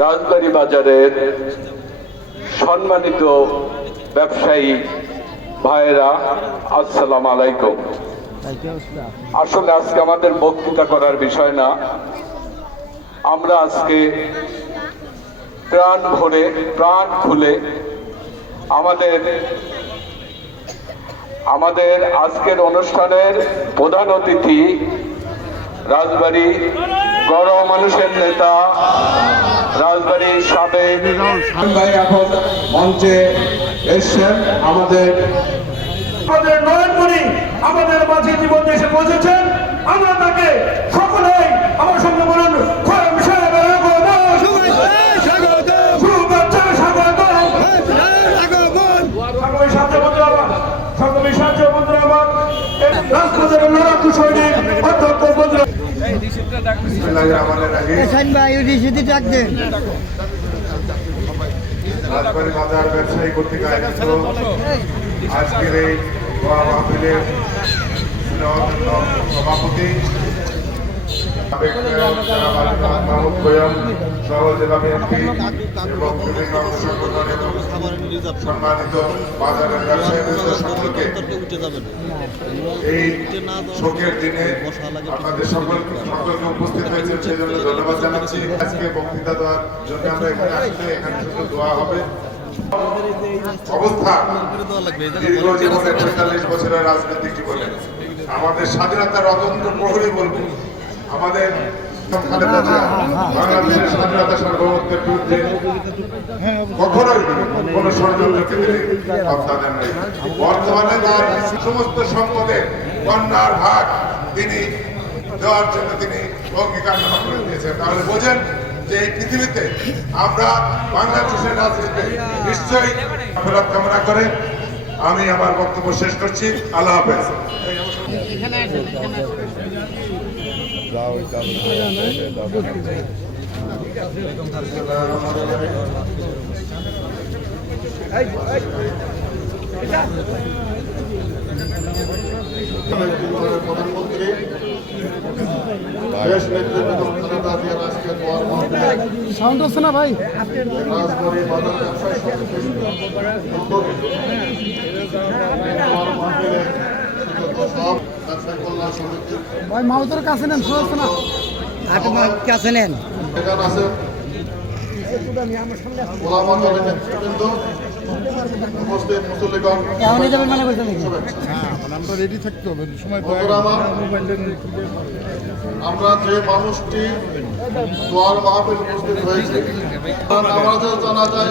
রাজবাড়ী বাজারের সম্মানিত ব্যবসায়ী ভাইয়েরা, আসসালামু আলাইকুম। আসলে আজকে আমাদের বক্তৃতা করার বিষয় না, আমরা আজকে প্রাণ ভরে প্রাণ খুলে আমাদের আজকের অনুষ্ঠানের প্রধান অতিথি রাজবাড়ী গণ মানুষের নেতা, রাজবাড়ীর সাবেক ভাই এখন মঞ্চে এসছেন। আমাদের নয়নমণি আমাদের মাঝে জীবন দেশে পৌঁছেছেন। আমরা তাকে সকলেই আমার সঙ্গে বলুন রাজবাড়ী বাজার ব্যবসায়ী কর্তৃক আয়োজিত আজকের এই মাহফিলের সভাপতি মাহমুদ খোয়াম সহ জেলা বিএনপি এবং বিভিন্ন সংগঠনের সম্মানিত বাজারের ব্যবসায়ীদের সকলকে এই শোকের দিনে আপনাদের সকলকে উপস্থিত হয়েছে সেজন্য ধন্যবাদ জানাচ্ছি। আজকে বক্তৃতা দেওয়ার জন্য আমরা এখানে আসলে এখানে শুধু দোয়া হবে। অবস্থা দীর্ঘ জীবনে ৪৫ বছরের রাজনৈতিক জীবনে আমাদের স্বাধীনতার অতন্ত্র প্রহরী বলবো আমাদের বাংলাদেশের স্বাধীনতা সার্বভৌমত্বের বিরুদ্ধে কখনোই কোন ষড়যন্ত্রকে হত্যা দেন নাই। বর্তমানে তার সমস্ত সম্পদের কন্যার ভাগ তিনি দেওয়ার জন্য তিনি অঙ্গীকার করে দিয়েছেন। তাহলে বোঝেন যে এই পৃথিবীতে আমরা বাংলাদেশের রাজনীতিতে নিশ্চয়ই ফেরত কামনা করে আমি আমার বক্তব্য শেষ করছি। আল্লাহ হাফেজ। প্রধানমন্ত্রী দেশ নেতৃত্ব খালেদা জিয়ার আজকে সাউন্ড হচ্ছে না ভাই। রাজবাড়ী বাজার ব্যবসায়ী সমিতি ভাই মাউতের কাছে নেন, শুনছে না কাছে নেন। এখানে আছে ওলামা দলের নেতৃবৃন্দ, উপস্থিত মুসল্লিগণ, এমনই যাবেন মানে বলছেন নাকি? আমরা রেডি থাকতে হবে সময়। আমরা যে মানুষটি দোয়ার মাহফিল উপস্থিত হয়েছে আমাদের জানা যায়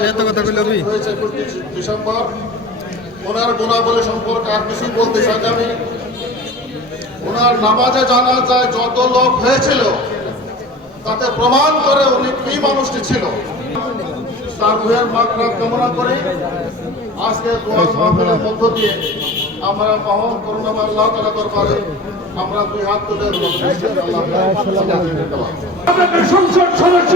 হয়েছে ২১ ডিসেম্বর। ওনার গুণাবলী সম্পর্কে আর কিছুই বলতে চাই আমি। ওনার নামাজে জানা যায় যত লোক হয়েছিল তাতে প্রমাণ করে উনি কি মানুষটি ছিল। তার রুহের মাগফিরাত কামনা করে আজকে দোয়া মাহফিলের মধ্য দিয়ে আমরা মহান করুণাময় আল্লাহ তাআলার দরবারে আমরা দুই হাত তুলে আল্লাহ সংসদ সদস্য